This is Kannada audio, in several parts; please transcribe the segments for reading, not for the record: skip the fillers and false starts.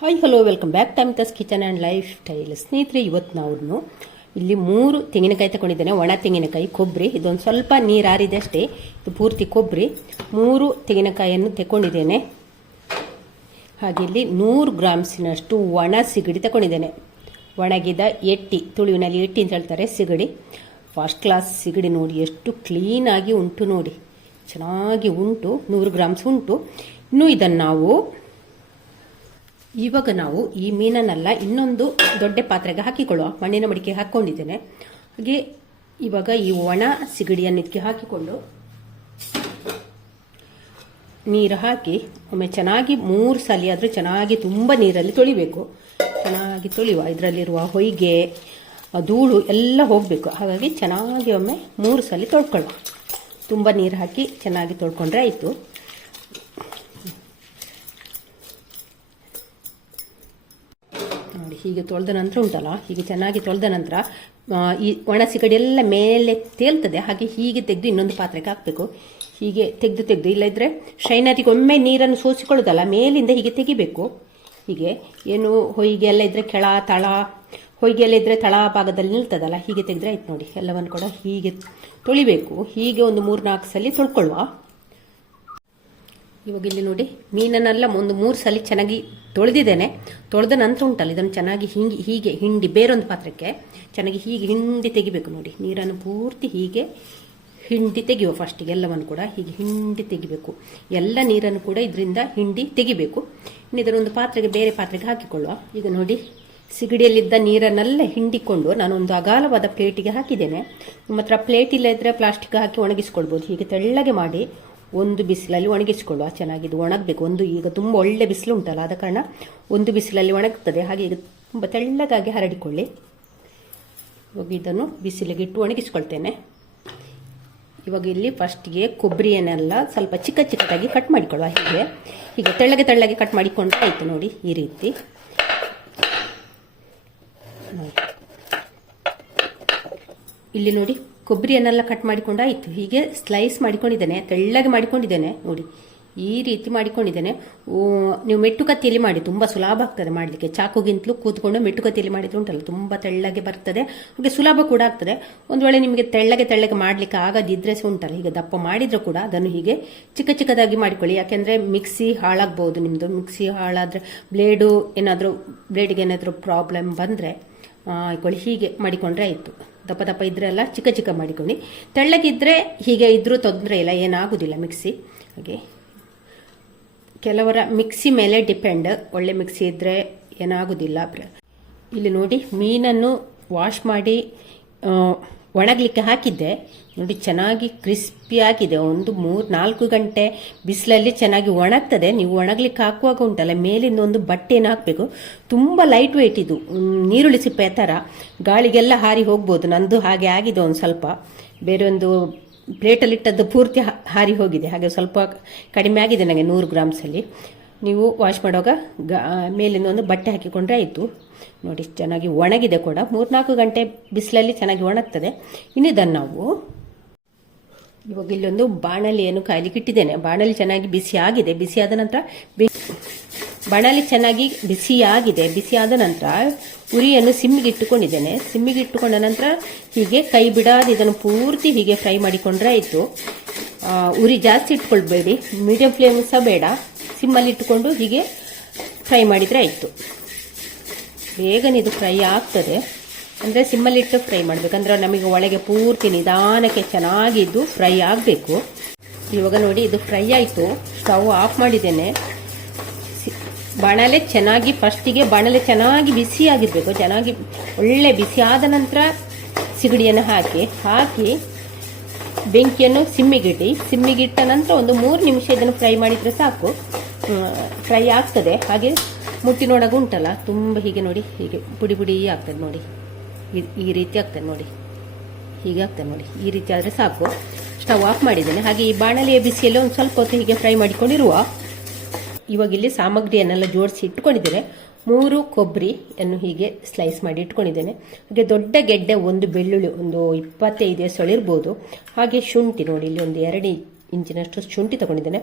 Hi hello welcome back to Amita's kitchen and lifestyle. ಸ್ನೇಹಿತರೆ, ಇವತ್ತು ನಾವು ಇಲ್ಲಿ 3 ತೆಂಗಿನಕಾಯಿ ತಗೊಂಡಿದ್ದೇನೆ. ಒಣ ತೆಂಗಿನಕಾಯಿ, ಕೊಬ್ಬರಿ, ಇದೊಂದು ಸ್ವಲ್ಪ ನೀರಾರಿದೆ ಅಷ್ಟೇ. ಇದು ಪೂರ್ತಿ ಕೊಬ್ಬರಿ. 3 ತೆಂಗಿನಕಾಯಿಯನ್ನು ತಗೊಂಡಿದ್ದೇನೆ. ಹಾಗೆ ಇಲ್ಲಿ 100 ಗ್ರಾಮ್ಸಿನಷ್ಟು ಒಣ ಸಿಗಡಿ ತಗೊಂಡಿದ್ದೇನೆ. ಒಣಗಿದ ಎಟ್ಟಿ, ತುಳುವಿನಲ್ಲಿ ಎಟ್ಟಿ ಅಂತ ಹೇಳ್ತಾರೆ, ಸಿಗಡಿ. ಫಸ್ಟ್ ಕ್ಲಾಸ್ ಸಿಗಡಿ ನೋಡಿ, ಎಷ್ಟು ಕ್ಲೀನಾಗಿ ಉಂಟು ನೋಡಿ, ಚೆನ್ನಾಗಿ ಉಂಟು. 100 ಗ್ರಾಮ್ಸ್ ಉಂಟು. ಇನ್ನು ಇದನ್ನು ಇವಾಗ ನಾವು ಈ ಮೀನನ್ನೆಲ್ಲ ಇನ್ನೊಂದು ದೊಡ್ಡ ಪಾತ್ರೆಗೆ ಹಾಕಿಕೊಳ್ಳುವ. ಮಣ್ಣಿನ ಮಡಿಕೆ ಹಾಕ್ಕೊಂಡಿದ್ದೇನೆ. ಹಾಗೆ ಇವಾಗ ಈ ಒಣ ಸಿಗಡಿಯನ್ನು ಇದಕ್ಕೆ ಹಾಕಿಕೊಂಡು ನೀರು ಹಾಕಿ ಒಮ್ಮೆ ಚೆನ್ನಾಗಿ 3 ಸಲ ಆದರೂ ಚೆನ್ನಾಗಿ ತುಂಬ ನೀರಲ್ಲಿ ತೊಳಿಬೇಕು. ಚೆನ್ನಾಗಿ ತೊಳೆಯುವ. ಇದರಲ್ಲಿರುವ ಹೊಯ್ಗೆ, ಧೂಳು ಎಲ್ಲ ಹೋಗಬೇಕು. ಹಾಗಾಗಿ ಚೆನ್ನಾಗಿ ಒಮ್ಮೆ 3 ಸಲ ತೊಳ್ಕೊಳ್ಳುವ. ತುಂಬ ನೀರು ಹಾಕಿ ಚೆನ್ನಾಗಿ ತೊಳ್ಕೊಂಡ್ರೆ ಆಯಿತು. ನೋಡಿ, ಹೀಗೆ ತೊಳೆದ ನಂತರ ಉಂಟಲ್ಲ, ಹೀಗೆ ಚೆನ್ನಾಗಿ ತೊಳೆದ ನಂತರ ಈ ಒಣ ಸಿಗಡಿ ಎಲ್ಲ ಮೇಲೆ ತೇಲ್ತದೆ. ಹಾಗೆ ಹೀಗೆ ತೆಗೆದು ಇನ್ನೊಂದು ಪಾತ್ರೆಗೆ ಹಾಕಬೇಕು. ಹೀಗೆ ತೆಗೆದು ಇಲ್ಲದಿದ್ದರೆ ಶೈನರಿಗೆ ಒಮ್ಮೆ ನೀರನ್ನು ಸೋಸಿಕೊಳ್ಳೋದಲ್ಲ, ಮೇಲಿಂದ ಹೀಗೆ ತೆಗಿಬೇಕು. ಹೀಗೆ ಏನು ಹೊಯ್ಗೆ ಎಲ್ಲ ಇದ್ದರೆ ಹೊಯ್ಗೆ ಎಲ್ಲ ಇದ್ದರೆ ತಳ ಭಾಗದಲ್ಲಿ ನಿಲ್ತದಲ್ಲ, ಹೀಗೆ ತೆಗೆದ್ರೆ ಆಯ್ತು. ನೋಡಿ, ಎಲ್ಲವನ್ನು ಕೂಡ ಹೀಗೆ ತೊಳಿಬೇಕು. ಹೀಗೆ ಒಂದು 3-4 ಸಲ ತೊಳ್ಕೊಳ್ಳುವ. ಇವಾಗ ಇಲ್ಲಿ ನೋಡಿ, ಮೀನನ್ನೆಲ್ಲ ಒಂದು 3 ಸಲ ಚೆನ್ನಾಗಿ ತೊಳೆದಿದ್ದೇನೆ. ತೊಳೆದ ನಂತರ ಉಂಟಲ್ಲ, ಇದನ್ನು ಚೆನ್ನಾಗಿ ಹೀಗೆ ಹಿಂಡಿ ಬೇರೊಂದು ಪಾತ್ರಕ್ಕೆ ಚೆನ್ನಾಗಿ ಹೀಗೆ ಹಿಂಡಿ ತೆಗಿಬೇಕು. ನೋಡಿ, ನೀರನ್ನು ಪೂರ್ತಿ ಹೀಗೆ ಹಿಂಡಿ ತೆಗೆಯುವ. ಫಸ್ಟಿಗೆ ಎಲ್ಲವನ್ನು ಕೂಡ ಹೀಗೆ ಹಿಂಡಿ ತೆಗಿಬೇಕು. ಎಲ್ಲ ನೀರನ್ನು ಕೂಡ ಇದರಿಂದ ಹಿಂಡಿ ತೆಗಿಬೇಕು. ಇನ್ನು ಇದರೊಂದು ಪಾತ್ರೆಗೆ, ಬೇರೆ ಪಾತ್ರೆಗೆ ಹಾಕಿಕೊಳ್ಳುವ. ಈಗ ನೋಡಿ, ಸಿಗಡಿಯಲ್ಲಿದ್ದ ನೀರನ್ನೆಲ್ಲ ಹಿಂಡಿಕೊಂಡು ನಾನೊಂದು ಅಗಾಲವಾದ ಪ್ಲೇಟಿಗೆ ಹಾಕಿದ್ದೇನೆ. ನಿಮ್ಮ ಹತ್ರ ಪ್ಲೇಟ್ ಇಲ್ಲ ಇದ್ದರೆ ಪ್ಲಾಸ್ಟಿಕ್ ಹಾಕಿ ಒಣಗಿಸ್ಕೊಳ್ಬೋದು. ಹೀಗೆ ತೆಳ್ಳಗೆ ಮಾಡಿ ಒಂದು ಬಿಸಿಲಲ್ಲಿ ಒಣಗಿಸಿಕೊಳ್ಳುವ. ಚೆನ್ನಾಗಿದ್ದು ಒಣಗಬೇಕು. ಈಗ ತುಂಬ ಒಳ್ಳೆ ಬಿಸಿಲು ಉಂಟಲ್ಲ, ಆದ ಕಾರಣ ಒಂದು ಬಿಸಿಲಲ್ಲಿ ಒಣಗ್ತದೆ. ಹಾಗೆ ಈಗ ತುಂಬ ತೆಳ್ಳಗಾಗಿ ಹರಡಿಕೊಳ್ಳಿ. ಇವಾಗ ಇದನ್ನು ಬಿಸಿಲಿಗೆ ಇಟ್ಟು ಒಣಗಿಸ್ಕೊಳ್ತೇನೆ. ಇವಾಗ ಇಲ್ಲಿ ಫಸ್ಟಿಗೆ ಕೊಬ್ಬರಿಯನ್ನೆಲ್ಲ ಸ್ವಲ್ಪ ಚಿಕ್ಕದಾಗಿ ಕಟ್ ಮಾಡಿಕೊಳ್ಳುವ. ಹೀಗೆ ತೆಳ್ಳಗೆ ಕಟ್ ಮಾಡಿಕೊಂಡ್ರೆ ಆಯಿತು. ನೋಡಿ, ಈ ರೀತಿ ಇಲ್ಲಿ ನೋಡಿ, ಕೊಬ್ಬರಿಯನ್ನೆಲ್ಲ ಕಟ್ ಮಾಡಿಕೊಂಡು ಆಯಿತು. ಹೀಗೆ ಸ್ಲೈಸ್ ಮಾಡಿಕೊಂಡಿದ್ದೇನೆ, ತೆಳ್ಳಗೆ ಮಾಡಿಕೊಂಡಿದ್ದೇನೆ. ನೋಡಿ, ಈ ರೀತಿ ಮಾಡಿಕೊಂಡಿದ್ದೇನೆ. ನೀವು ಮೆಟ್ಟುಕತ್ತಿಯಲ್ಲಿ ಮಾಡಿ, ತುಂಬ ಸುಲಭ ಆಗ್ತದೆ ಮಾಡಲಿಕ್ಕೆ. ಚಾಕುಗಿಂತಲೂ ಕೂತ್ಕೊಂಡು ಮೆಟ್ಟುಕತ್ತಿಯಲ್ಲಿ ಮಾಡಿದ್ರೆ ಉಂಟಲ್ಲ, ತುಂಬ ತೆಳ್ಳಗೆ ಬರ್ತದೆ. ಹಾಗೆ ಸುಲಭ ಕೂಡ ಆಗ್ತದೆ. ಒಂದು ವೇಳೆ ನಿಮಗೆ ತೆಳ್ಳಗೆ ಮಾಡಲಿಕ್ಕೆ ಆಗದಿದ್ರೆ ಉಂಟಲ್ಲ, ಹೀಗೆ ದಪ್ಪ ಮಾಡಿದ್ರೆ ಕೂಡ ಅದನ್ನು ಹೀಗೆ ಚಿಕ್ಕದಾಗಿ ಮಾಡಿಕೊಳ್ಳಿ. ಯಾಕೆಂದರೆ ಮಿಕ್ಸಿ ಹಾಳಾಗ್ಬೋದು ನಿಮ್ಮದು. ಮಿಕ್ಸಿ ಹಾಳಾದರೆ ಬ್ಲೇಡಿಗೆ ಏನಾದರೂ ಪ್ರಾಬ್ಲಮ್ ಬಂದರೆ ಹೀಗೆ ಮಾಡಿಕೊಂಡ್ರೆ ಆಯಿತು. ದಪ್ಪ ಇದ್ರೆ ಎಲ್ಲ ಚಿಕ್ಕ ಮಾಡಿಕೊಂಡು, ತೆಳ್ಳಗಿದ್ರೆ ಹೀಗೆ ಇದ್ರೂ ತೊಂದರೆ ಇಲ್ಲ, ಏನಾಗುದಿಲ್ಲ ಮಿಕ್ಸಿ. ಹಾಗೆ ಕೆಲವರ ಮಿಕ್ಸಿ ಮೇಲೆ ಡಿಪೆಂಡ್. ಒಳ್ಳೆ ಮಿಕ್ಸಿ ಇದ್ರೆ ಏನಾಗುದಿಲ್ಲ. ಇಲ್ಲಿ ನೋಡಿ, ಮೀನನ್ನು ವಾಶ್ ಮಾಡಿ ಒಣಗಲಿಕ್ಕೆ ಹಾಕಿದ್ದೆ. ನೋಡಿ, ಚೆನ್ನಾಗಿ ಕ್ರಿಸ್ಪಿ ಆಗಿದೆ. ಒಂದು 3-4 ಗಂಟೆ ಬಿಸಿಲಲ್ಲಿ ಚೆನ್ನಾಗಿ ಒಣಗ್ತದೆ. ನೀವು ಒಣಗಲಿಕ್ಕೆ ಹಾಕುವಾಗ ಉಂಟಲ್ಲ, ಮೇಲಿಂದ ಒಂದು ಬಟ್ಟೆಯನ್ನು ಹಾಕಬೇಕು. ತುಂಬ ಲೈಟ್ ವೆಯ್ಟ್ ಇದು, ನೀರುಳ್ಳಿ ಸಿಪ್ಪೆ ಥರ ಗಾಳಿಗೆಲ್ಲ ಹಾರಿ ಹೋಗ್ಬೋದು. ನಂದು ಹಾಗೆ ಆಗಿದೆ. ಒಂದು ಸ್ವಲ್ಪ ಬೇರೆ ಒಂದು ಪ್ಲೇಟಲ್ಲಿಟ್ಟದ್ದು ಪೂರ್ತಿ ಹಾರಿ ಹೋಗಿದೆ. ಹಾಗೆ ಸ್ವಲ್ಪ ಕಡಿಮೆ ಆಗಿದೆ ನನಗೆ 100 ಗ್ರಾಮ್ಸಲ್ಲಿ. ನೀವು ವಾಶ್ ಮಾಡುವಾಗ ಮೇಲಿಂದ ಒಂದು ಬಟ್ಟೆ ಹಾಕಿಕೊಂಡ್ರೆ ಆಯಿತು. ನೋಡಿ, ಚೆನ್ನಾಗಿ ಒಣಗಿದೆ ಕೂಡ. 3-4 ಗಂಟೆ ಬಿಸಿಲಲ್ಲಿ ಚೆನ್ನಾಗಿ ಒಣಗ್ತದೆ. ಇನ್ನು ಇದನ್ನು ನಾವು ಇವಾಗ ಇಲ್ಲೊಂದು ಬಾಣಲಿಯನ್ನು ಕಾಯ್ಲಿಕ್ಕೆ ಇಟ್ಟಿದ್ದೇನೆ. ಬಾಣಲಿ ಚೆನ್ನಾಗಿ ಬಿಸಿಯಾಗಿದೆ. ಬಿಸಿಯಾದ ನಂತರ ಬಾಣಲಿ ಚೆನ್ನಾಗಿ ಬಿಸಿಯಾದ ನಂತರ ಉರಿಯನ್ನು ಸಿಮ್ಮಿಗೆ ಇಟ್ಟುಕೊಂಡಿದ್ದೇನೆ. ಸಿಮ್ಮಿಗೆ ಇಟ್ಟುಕೊಂಡ ನಂತರ ಹೀಗೆ ಕೈ ಬಿಡಾದ ಇದನ್ನು ಪೂರ್ತಿ ಹೀಗೆ ಫ್ರೈ ಮಾಡಿಕೊಂಡ್ರೆ ಆಯಿತು. ಉರಿ ಜಾಸ್ತಿ ಇಟ್ಕೊಳ್ಬೇಡಿ, ಮೀಡಿಯಂ ಫ್ಲೇಮ್ ಸಹ ಬೇಡ. ಸಿಮ್ಮಲ್ಲಿ ಇಟ್ಟುಕೊಂಡು ಹೀಗೆ ಫ್ರೈ ಮಾಡಿದರೆ ಆಯಿತು. ಬೇಗನೆ ಇದು ಫ್ರೈ ಆಗ್ತದೆ. ಅಂದರೆ ಸಿಮ್ಮಲ್ಲಿಟ್ಟು ಫ್ರೈ ಮಾಡಬೇಕಂದ್ರೆ ನಮಗೆ ಒಳಗೆ ಪೂರ್ತಿ ನಿಧಾನಕ್ಕೆ ಚೆನ್ನಾಗಿದ್ದು ಫ್ರೈ ಆಗಬೇಕು. ಇವಾಗ ನೋಡಿ, ಇದು ಫ್ರೈ ಆಯಿತು. ಸ್ಟವ್ ಆಫ್ ಮಾಡಿದ್ದೇನೆ. ಫಸ್ಟಿಗೆ ಬಾಣಲೆ ಚೆನ್ನಾಗಿ ಬಿಸಿಯಾಗಿರಬೇಕು. ಚೆನ್ನಾಗಿ ಒಳ್ಳೆ ಬಿಸಿಯಾದ ನಂತರ ಸಿಗಡಿಯನ್ನು ಹಾಕಿ ಬೆಂಕಿಯನ್ನು ಸಿಮ್ಮಿಗಿಟ್ಟ ನಂತರ ಒಂದು 3 ನಿಮಿಷ ಇದನ್ನು ಫ್ರೈ ಮಾಡಿದರೆ ಸಾಕು, ಫ್ರೈ ಆಗ್ತದೆ. ಹಾಗೆ ಮುಟ್ಟಿ ನೋಡಾಗ ಉಂಟಲ್ಲ, ತುಂಬ ಹೀಗೆ ನೋಡಿ, ಹೀಗೆ ಪುಡಿ ಆಗ್ತದೆ ನೋಡಿ. ಈ ರೀತಿ ಆಗ್ತದೆ ನೋಡಿ, ಹೀಗೆ ಆಗ್ತದೆ ನೋಡಿ. ಈ ರೀತಿ ಆದರೆ ಸಾಕು. ಸ್ಟವ್ ಆಫ್ ಮಾಡಿದ್ದೇನೆ. ಹಾಗೆ ಈ ಬಾಣಲೆಯ ಬಿಸಿಯಲ್ಲಿ ಒಂದು ಸ್ವಲ್ಪ ಹೊತ್ತು ಹೀಗೆ ಫ್ರೈ ಮಾಡಿಕೊಂಡಿರುವ. ಇವಾಗ ಇಲ್ಲಿ ಸಾಮಗ್ರಿಯನ್ನೆಲ್ಲ ಜೋಡಿಸಿ ಇಟ್ಕೊಂಡಿದ್ದೇನೆ. 3 ಕೊಬ್ಬರಿಯನ್ನು ಹೀಗೆ ಸ್ಲೈಸ್ ಮಾಡಿ ಇಟ್ಕೊಂಡಿದ್ದೇನೆ. ಹಾಗೆ ದೊಡ್ಡ ಗೆಡ್ಡೆ, ಒಂದು ಬೆಳ್ಳುಳ್ಳಿ, ಒಂದು 25 ಎಸಳಿರ್ಬೋದು. ಹಾಗೆ ಶುಂಠಿ ನೋಡಿ, ಇಲ್ಲಿ ಒಂದು 2 ಇಂಚಿನಷ್ಟು ಶುಂಠಿ ತಗೊಂಡಿದ್ದೇನೆ.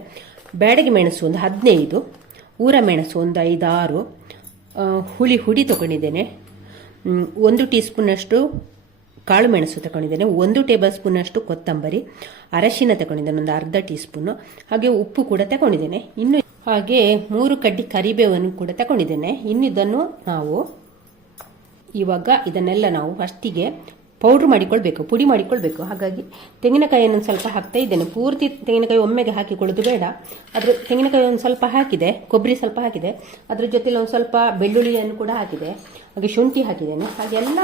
ಬ್ಯಾಡಗಿ ಮೆಣಸು ಒಂದು 15, ಊರ ಮೆಣಸು ಒಂದು 5-6, ಹುಡಿ ತಗೊಂಡಿದ್ದೇನೆ. 1 ಟೀ ಸ್ಪೂನಷ್ಟು ಕಾಳು ಮೆಣಸು ತಗೊಂಡಿದ್ದೇನೆ. 1 ಟೇಬಲ್ ಸ್ಪೂನಷ್ಟು ಕೊತ್ತಂಬರಿ, ಅರಶಿನ ತಗೊಂಡಿದ್ದೇನೆ, ಒಂದು ಅರ್ಧ ಟೀ ಸ್ಪೂನು. ಹಾಗೆ ಉಪ್ಪು ಕೂಡ ತಗೊಂಡಿದ್ದೇನೆ. ಇನ್ನು ಹಾಗೆ 3 ಕಡ್ಡಿ ಕರಿಬೇವನ್ನು ಕೂಡ ತಗೊಂಡಿದ್ದೇನೆ. ಇನ್ನು ಇದನ್ನು ನಾವು ಇವಾಗ ಇದನ್ನೆಲ್ಲ ನಾವು ಫಸ್ಟಿಗೆ ಪೌಡ್ರ್ ಮಾಡಿಕೊಳ್ಬೇಕು, ಪುಡಿ ಮಾಡಿಕೊಳ್ಬೇಕು. ಹಾಗಾಗಿ ತೆಂಗಿನಕಾಯಿಯನ್ನು ಸ್ವಲ್ಪ ಹಾಕ್ತಾ ಇದ್ದೇನೆ. ಪೂರ್ತಿ ತೆಂಗಿನಕಾಯಿ ಒಮ್ಮೆಗೆ ಹಾಕಿಕೊಳ್ಳೋದು ಬೇಡ. ಅದ್ರ ತೆಂಗಿನಕಾಯಿ ಒಂದು ಸ್ವಲ್ಪ ಹಾಕಿದೆ, ಕೊಬ್ಬರಿ ಸ್ವಲ್ಪ ಹಾಕಿದೆ, ಅದ್ರ ಜೊತೆಲಿ ಒಂದು ಸ್ವಲ್ಪ ಬೆಳ್ಳುಳ್ಳಿಯನ್ನು ಕೂಡ ಹಾಕಿದೆ, ಹಾಗೆ ಶುಂಠಿ ಹಾಕಿದ್ದೇನೆ. ಹಾಗೆ ಎಲ್ಲ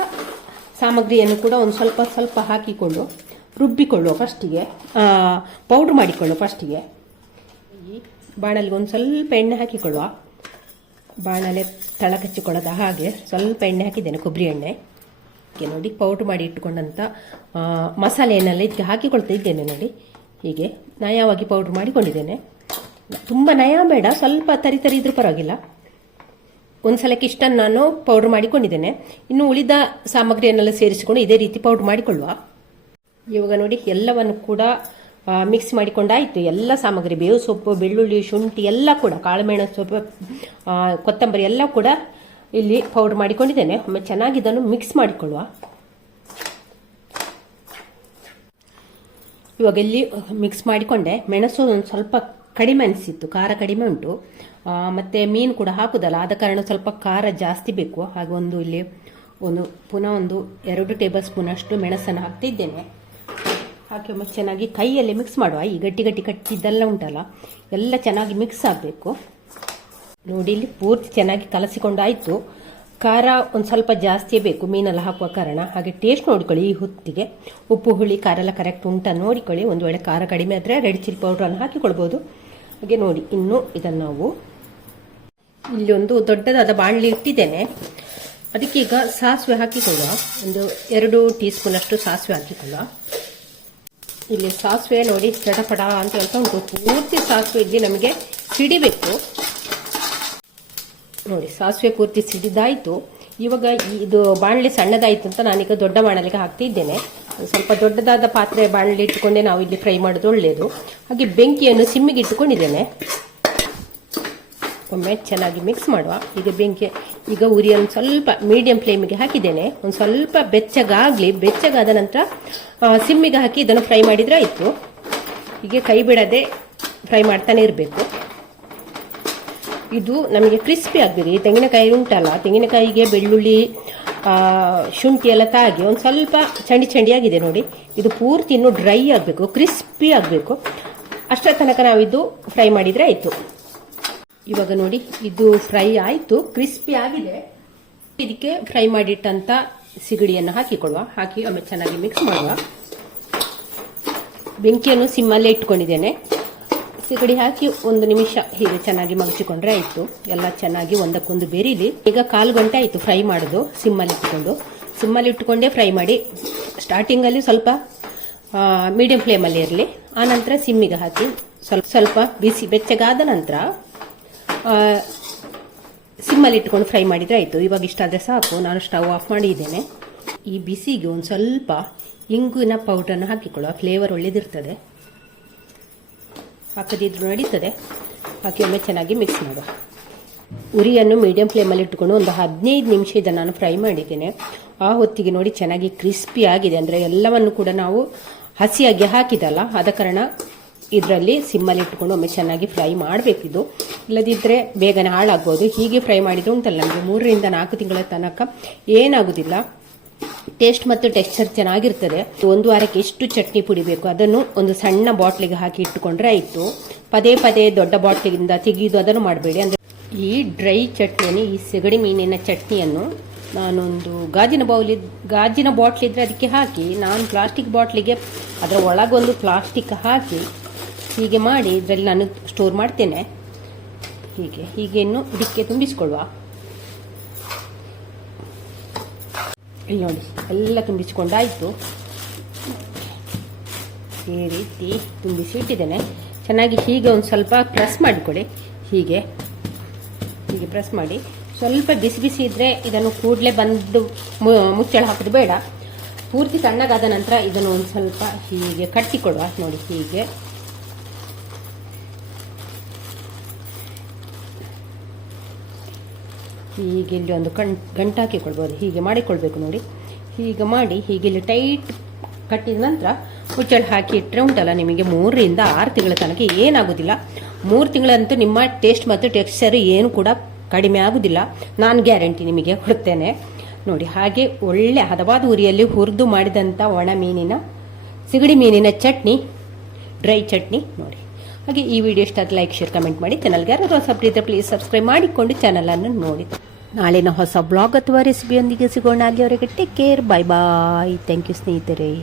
ಸಾಮಗ್ರಿಯನ್ನು ಕೂಡ ಒಂದು ಸ್ವಲ್ಪ ಸ್ವಲ್ಪ ಹಾಕಿಕೊಂಡು ರುಬ್ಬಿಕೊಳ್ಳುವ. ಫಸ್ಟಿಗೆ ಪೌಡ್ರ್ ಮಾಡಿಕೊಳ್ಳುವ. ಫಸ್ಟಿಗೆ ಈ ಬಾಣಲಿಗೆ ಒಂದು ಸ್ವಲ್ಪ ಎಣ್ಣೆ ಹಾಕಿಕೊಳ್ಳುವ. ಬಾಣಲೆ ತಳ ಕಚ್ಚಿಕೊಳ್ಳದ ಹಾಗೆ ಸ್ವಲ್ಪ ಎಣ್ಣೆ ಹಾಕಿದ್ದೇನೆ, ಕೊಬ್ಬರಿ ಎಣ್ಣೆ. ನೋಡಿ ಪೌಡ್ರ್ ಮಾಡಿ ಇಟ್ಟುಕೊಂಡಂಥ ಮಸಾಲೆಯನ್ನೆಲ್ಲ ಇದಕ್ಕೆ ಹಾಕಿಕೊಳ್ತಾ ಇದ್ದೇನೆ. ನೋಡಿ ಹೀಗೆ ನಯವಾಗಿ ಪೌಡ್ರ್ ಮಾಡಿಕೊಂಡಿದ್ದೇನೆ. ತುಂಬ ನಯ ಬೇಡ, ಸ್ವಲ್ಪ ತರಿ ಇದ್ರೂ ಪರವಾಗಿಲ್ಲ. ಒಂದು ಸಲಕ್ಕೆ ಇಷ್ಟನ್ನು ನಾನು ಪೌಡ್ರ್ ಮಾಡಿಕೊಂಡಿದ್ದೇನೆ. ಇನ್ನು ಉಳಿದ ಸಾಮಗ್ರಿಯನ್ನೆಲ್ಲ ಸೇರಿಸಿಕೊಂಡು ಇದೇ ರೀತಿ ಪೌಡ್ರ್ ಮಾಡಿಕೊಳ್ಳುವ. ಇವಾಗ ನೋಡಿ ಎಲ್ಲವನ್ನು ಕೂಡ ಮಿಕ್ಸ್ ಮಾಡಿಕೊಂಡಾಯಿತು. ಎಲ್ಲ ಸಾಮಗ್ರಿ, ಬೇವು ಸೊಪ್ಪು, ಬೆಳ್ಳುಳ್ಳಿ, ಶುಂಠಿ ಎಲ್ಲ ಕೂಡ, ಕಾಳುಮೆಣಸು ಸೊಪ್ಪು, ಕೊತ್ತಂಬರಿ ಎಲ್ಲ ಕೂಡ ಇಲ್ಲಿ ಪೌಡ್ರ್ ಮಾಡಿಕೊಂಡಿದ್ದೇನೆ. ಒಮ್ಮೆ ಚೆನ್ನಾಗಿ ಇದನ್ನು ಮಿಕ್ಸ್ ಮಾಡಿಕೊಳ್ಳುವ. ಇವಾಗ ಇಲ್ಲಿ ಮಿಕ್ಸ್ ಮಾಡಿಕೊಂಡೆ. ಮೆಣಸು ಒಂದು ಸ್ವಲ್ಪ ಕಡಿಮೆ ಅನಿಸಿತ್ತು, ಖಾರ ಕಡಿಮೆ ಉಂಟು. ಮತ್ತು ಮೀನು ಕೂಡ ಹಾಕುದಲ್ಲ, ಆದ ಕಾರಣ ಸ್ವಲ್ಪ ಖಾರ ಜಾಸ್ತಿ ಬೇಕು. ಹಾಗೆ ಇಲ್ಲಿ ಪುನಃ 2 ಟೇಬಲ್ ಸ್ಪೂನ್ ಅಷ್ಟು ಮೆಣಸನ್ನು ಹಾಕ್ತಿದ್ದೇನೆ. ಹಾಕಿ ಒಮ್ಮೆ ಚೆನ್ನಾಗಿ ಕೈಯಲ್ಲಿ ಮಿಕ್ಸ್ ಮಾಡುವ. ಈ ಗಟ್ಟಿ ಕಟ್ಟಿದ್ದೆಲ್ಲ ಉಂಟಲ್ಲ, ಎಲ್ಲ ಚೆನ್ನಾಗಿ ಮಿಕ್ಸ್ ಆಗಬೇಕು. ನೋಡಿ ಇಲ್ಲಿ ಪೂರ್ತಿ ಚೆನ್ನಾಗಿ ಕಲಸಿಕೊಂಡಾಯಿತು. ಖಾರ ಒಂದು ಸ್ವಲ್ಪ ಜಾಸ್ತಿಯೇ ಬೇಕು, ಮೀನೆಲ್ಲ ಹಾಕುವ ಕಾರಣ. ಹಾಗೆ ಟೇಸ್ಟ್ ನೋಡಿಕೊಳ್ಳಿ. ಈ ಹೊತ್ತಿಗೆ ಉಪ್ಪು ಹುಳಿ ಖಾರ ಎಲ್ಲ ಕರೆಕ್ಟ್ ಉಂಟಾ ನೋಡಿಕೊಳ್ಳಿ. ಒಂದು ವೇಳೆ ಖಾರ ಕಡಿಮೆ ಆದರೆ ರೆಡ್ ಚಿಲ್ಲಿ ಪೌಡ್ರನ್ನು ಹಾಕಿಕೊಳ್ಬೋದು. ಹಾಗೆ ನೋಡಿ, ಇನ್ನು ಇದನ್ನು ನಾವು ಇಲ್ಲಿ ಒಂದು ದೊಡ್ಡದಾದ ಬಾಣಲಿ ಇಟ್ಟಿದ್ದೇನೆ. ಅದಕ್ಕೀಗ ಸಾಸಿವೆ ಹಾಕಿಕೊಳ್ಳುವ. 2 ಟೀ ಸ್ಪೂನ್ ಅಷ್ಟು ಸಾಸಿವೆ ಹಾಕಿಕೊಳ್ಳುವ. ಇಲ್ಲಿ ಸಾಸಿವೆ ನೋಡಿ ಚಟಪಟ ಅಂತ ಹೇಳ್ತಾ ಉಂಟು. ಪೂರ್ತಿ ಸಾಸಿವೆ ಇಲ್ಲಿ ನಮಗೆ ಸಿಡಿಬೇಕು. ನೋಡಿ ಸಾಸಿವೆ ಪೂರ್ತಿ ಸಿಡಿದಾಯಿತು. ಇವಾಗ ಇದು ಬಾಣಲೆ ಸಣ್ಣದಾಯಿತು ಅಂತ ನಾನೀಗ ದೊಡ್ಡ ಬಾಣಲೆಗೆ ಹಾಕ್ತಿದ್ದೇನೆ. ಸ್ವಲ್ಪ ದೊಡ್ಡದಾದ ಪಾತ್ರೆ ಬಾಣಲೆ ಇಟ್ಟುಕೊಂಡೆ ನಾವು ಇಲ್ಲಿ ಫ್ರೈ ಮಾಡೋದು ಒಳ್ಳೆಯದು. ಹಾಗೆ ಬೆಂಕಿಯನ್ನು ಸಿಮ್ಮಿಗೆ ಇಟ್ಟುಕೊಂಡಿದ್ದೇನೆ. ಒಮ್ಮೆ ಚೆನ್ನಾಗಿ ಮಿಕ್ಸ್ ಮಾಡುವ. ಈಗ ಉರಿಯನ್ನು ಸ್ವಲ್ಪ ಮೀಡಿಯಂ ಫ್ಲೇಮಿಗೆ ಹಾಕಿದ್ದೇನೆ. ಒಂದು ಸ್ವಲ್ಪ ಬೆಚ್ಚಗಾದ ನಂತರ ಸಿಮ್ಮಿಗೆ ಹಾಕಿ ಇದನ್ನು ಫ್ರೈ ಮಾಡಿದರೆ ಆಯಿತು. ಹೀಗೆ ಕೈ ಬಿಡದೆ ಫ್ರೈ ಮಾಡ್ತಾನೆ ಇರಬೇಕು. ಇದು ನಮಗೆ ಕ್ರಿಸ್ಪಿ ಆಗಬೇಕು. ಈ ತೆಂಗಿನಕಾಯಿ ಉಂಟಲ್ಲ, ತೆಂಗಿನಕಾಯಿಗೆ ಬೆಳ್ಳುಳ್ಳಿ ಶುಂಠಿ ಎಲ್ಲ ತಾಗಿ ಒಂದು ಸ್ವಲ್ಪ ಚಂಡಿಯಾಗಿದೆ ನೋಡಿ. ಇದು ಪೂರ್ತಿ ಇನ್ನೂ ಡ್ರೈ ಆಗಬೇಕು, ಕ್ರಿಸ್ಪಿ ಆಗಬೇಕು. ಅಷ್ಟರ ತನಕ ನಾವು ಇದು ಫ್ರೈ ಮಾಡಿದರೆ ಆಯಿತು. ಇವಾಗ ನೋಡಿ ಇದು ಫ್ರೈ ಆಯಿತು, ಕ್ರಿಸ್ಪಿ ಆಗಿದೆ. ಇದಕ್ಕೆ ಫ್ರೈ ಮಾಡಿಟ್ಟಂತ ಸಿಗಡಿಯನ್ನು ಹಾಕಿಕೊಳ್ಳುವ. ಹಾಕಿ ಆಮೇಲೆ ಚೆನ್ನಾಗಿ ಮಿಕ್ಸ್ ಮಾಡುವ. ಬೆಂಕಿಯನ್ನು ಸಿಮ್ಮಲ್ಲೇ ಇಟ್ಕೊಂಡಿದ್ದೇನೆ. ಸಿಗಡಿ ಹಾಕಿ 1 ನಿಮಿಷ ಹೀಗೆ ಚೆನ್ನಾಗಿ ಮಗಚಿಕೊಂಡ್ರೆ ಆಯಿತು. ಎಲ್ಲ ಚೆನ್ನಾಗಿ ಒಂದಕ್ಕೊಂದು ಬೆರೀಲಿ. ಈಗ 1/4 ಗಂಟೆ ಆಯಿತು ಫ್ರೈ ಮಾಡೋದು. ಸಿಮ್ಮಲ್ಲಿ ಇಟ್ಟುಕೊಂಡೇ ಫ್ರೈ ಮಾಡಿ. ಸ್ಟಾರ್ಟಿಂಗಲ್ಲಿ ಸ್ವಲ್ಪ ಮೀಡಿಯಂ ಫ್ಲೇಮಲ್ಲಿ ಇರಲಿ. ಆನಂತರ ಸಿಮ್ಮಿಗೆ ಹಾಕಿ ಸ್ವಲ್ಪ ಬೆಚ್ಚಗಾದ ನಂತರ ಸಿಮ್ಮಲ್ಲಿ ಇಟ್ಕೊಂಡು ಫ್ರೈ ಮಾಡಿದರೆ ಆಯಿತು. ಇವಾಗ ಇಷ್ಟಾದರೆ ಸಾಕು. ನಾನು ಸ್ಟವ್ ಆಫ್ ಮಾಡಿದ್ದೇನೆ. ಈ ಬಿಸಿಗೆ ಒಂದು ಸ್ವಲ್ಪ ಇಂಗುವಿನ ಪೌಡ್ರನ್ನು ಹಾಕಿಕೊಳ್ಳುವ. ಫ್ಲೇವರ್ ಒಳ್ಳೆದಿರ್ತದೆ. ಹಾಕದಿದ್ರು ನಡೀತದೆ. ಹಾಕಿ ಒಮ್ಮೆ ಚೆನ್ನಾಗಿ ಮಿಕ್ಸ್ ಮಾಡುವ. ಉರಿಯನ್ನು ಮೀಡಿಯಂ ಫ್ಲೇಮಲ್ಲಿ ಇಟ್ಟುಕೊಂಡು ಒಂದು 15 ನಿಮಿಷ ಇದನ್ನು ನಾನು ಫ್ರೈ ಮಾಡಿದ್ದೇನೆ. ಆ ಹೊತ್ತಿಗೆ ನೋಡಿ ಚೆನ್ನಾಗಿ ಕ್ರಿಸ್ಪಿ ಆಗಿದೆ. ಅಂದರೆ ಎಲ್ಲವನ್ನು ಕೂಡ ನಾವು ಹಸಿಯಾಗಿ ಹಾಕಿದಲ್ಲ, ಆದ ಕಾರಣ ಇದರಲ್ಲಿ ಸಿಮ್ಮಲ್ಲಿ ಇಟ್ಟುಕೊಂಡು ಒಮ್ಮೆ ಚೆನ್ನಾಗಿ ಫ್ರೈ ಮಾಡಬೇಕಿದು. ಇಲ್ಲದಿದ್ದರೆ ಬೇಗನೆ ಹಾಳಾಗ್ಬೋದು. ಹೀಗೆ ಫ್ರೈ ಮಾಡಿದರೆ ಉಂಟಲ್ಲ ನಮಗೆ 3 ರಿಂದ 4 ತಿಂಗಳ ತನಕ ಏನಾಗುವುದಿಲ್ಲ. ಟೇಸ್ಟ್ ಮತ್ತು ಟೆಕ್ಸ್ಚರ್ ಚೆನ್ನಾಗಿರ್ತದೆ. 1 ವಾರಕ್ಕೆ ಎಷ್ಟು ಚಟ್ನಿ ಪುಡಿ ಬೇಕು ಅದನ್ನು ಒಂದು ಸಣ್ಣ ಬಾಟ್ಲಿಗೆ ಹಾಕಿ ಇಟ್ಟುಕೊಂಡ್ರೆ ಆಯಿತು. ಪದೇ ದೊಡ್ಡ ಬಾಟ್ಲಿಗಿಂದ ತೆಗೆಯುವುದು ಅದನ್ನು ಮಾಡಬೇಡಿ. ಅಂದರೆ ಈ ಡ್ರೈ ಚಟ್ನಿಯನ್ನು, ಈ ಸಿಗಡಿ ಮೀನಿನ ಚಟ್ನಿಯನ್ನು ನಾನೊಂದು ಗಾಜಿನ ಬಾಟ್ಲಿದ್ರೆ ಅದಕ್ಕೆ ಹಾಕಿ, ನಾನು ಪ್ಲಾಸ್ಟಿಕ್ ಬಾಟ್ಲಿಗೆ ಅದರ ಒಳಗೊಂದು ಪ್ಲಾಸ್ಟಿಕ್ ಹಾಕಿ ಹೀಗೆ ಮಾಡಿ ಇದರಲ್ಲಿ ನಾನು ಸ್ಟೋರ್ ಮಾಡ್ತೇನೆ. ಹೀಗೆ ಇನ್ನು ಇದಕ್ಕೆ ತುಂಬಿಸಿಕೊಳ್ಳುವ. ಇಲ್ಲಿ ನೋಡಿ ಎಲ್ಲ ತುಂಬಿಸಿಕೊಂಡಾಯಿತು. ಈ ರೀತಿ ತುಂಬಿಸಿ ಇಟ್ಟಿದ್ದೇನೆ. ಚೆನ್ನಾಗಿ ಹೀಗೆ ಒಂದು ಸ್ವಲ್ಪ ಪ್ರೆಸ್ ಮಾಡಿಕೊಳ್ಳಿ. ಹೀಗೆ ಪ್ರೆಸ್ ಮಾಡಿ. ಸ್ವಲ್ಪ ಬಿಸಿ ಇದ್ದರೆ ಇದನ್ನು ಕೂಡಲೇ ಬಂದು ಮುಚ್ಚಳ ಹಾಕೋದು ಬೇಡ. ಪೂರ್ತಿ ತಣ್ಣಗಾದ ನಂತರ ಇದನ್ನು ಒಂದು ಸ್ವಲ್ಪ ಹೀಗೆ ಕಟ್ಟಿಕೊಡುವ. ನೋಡಿ ಹೀಗೆ ಹೀಗೆ ಇಲ್ಲಿ ಒಂದು ಗಂಟು ಹಾಕಿಕೊಳ್ಬೋದು. ಹೀಗೆ ಮಾಡಿಕೊಳ್ಬೇಕು ನೋಡಿ. ಹೀಗೆ ಮಾಡಿ ಹೀಗೆ ಇಲ್ಲಿ ಟೈಟ್ ಕಟ್ಟಿದ ನಂತರ ಮುಚ್ಚಳ ಹಾಕಿ ಇಟ್ಟರೆ ಉಂಟಲ್ಲ, ನಿಮಗೆ 3 ರಿಂದ 6 ತಿಂಗಳ ತನಕ ಏನಾಗೋದಿಲ್ಲ. 3 ತಿಂಗಳಂತೂ ನಿಮ್ಮ ಟೇಸ್ಟ್ ಮತ್ತು ಟೆಕ್ಸ್ಚರ್ ಏನು ಕೂಡ ಕಡಿಮೆ ಆಗೋದಿಲ್ಲ, ನಾನು ಗ್ಯಾರಂಟಿ ನಿಮಗೆ ಕೊಡ್ತೇನೆ ನೋಡಿ. ಹಾಗೆ ಒಳ್ಳೆ ಹದವಾದ ಉರಿಯಲ್ಲಿ ಹುರಿದು ಮಾಡಿದಂಥ ಒಣ ಮೀನಿನ ಸಿಗಡಿ ಮೀನಿನ ಚಟ್ನಿ, ಡ್ರೈ ಚಟ್ನಿ ನೋಡಿ. ಹಾಗೆ ಈ ವಿಡಿಯೋ ಇಷ್ಟ ಆದ ಲೈಕ್, ಶೇರ್, ಕಮೆಂಟ್ ಮಾಡಿ. ಚಾನಲ್ಗೆ ಯಾರಾದರೂ ಹೊಸಬ್ರು ಇದ್ದರೆ ಪ್ಲೀಸ್ ಸಬ್ಸ್ಕ್ರೈಬ್ ಮಾಡಿಕೊಂಡು ಚಾನಲನ್ನು ನೋಡಿ. ನಾಳಿನ ಹೊಸ ಬ್ಲಾಗ್ ಅಥವಾ ರೆಸಿಪಿಯೊಂದಿಗೆ ಸಿಗೋಣ. ಅಲ್ಲಿವರೆಗೆ take care, bye bye. Thank you ಸ್ನೇಹಿತರೆ.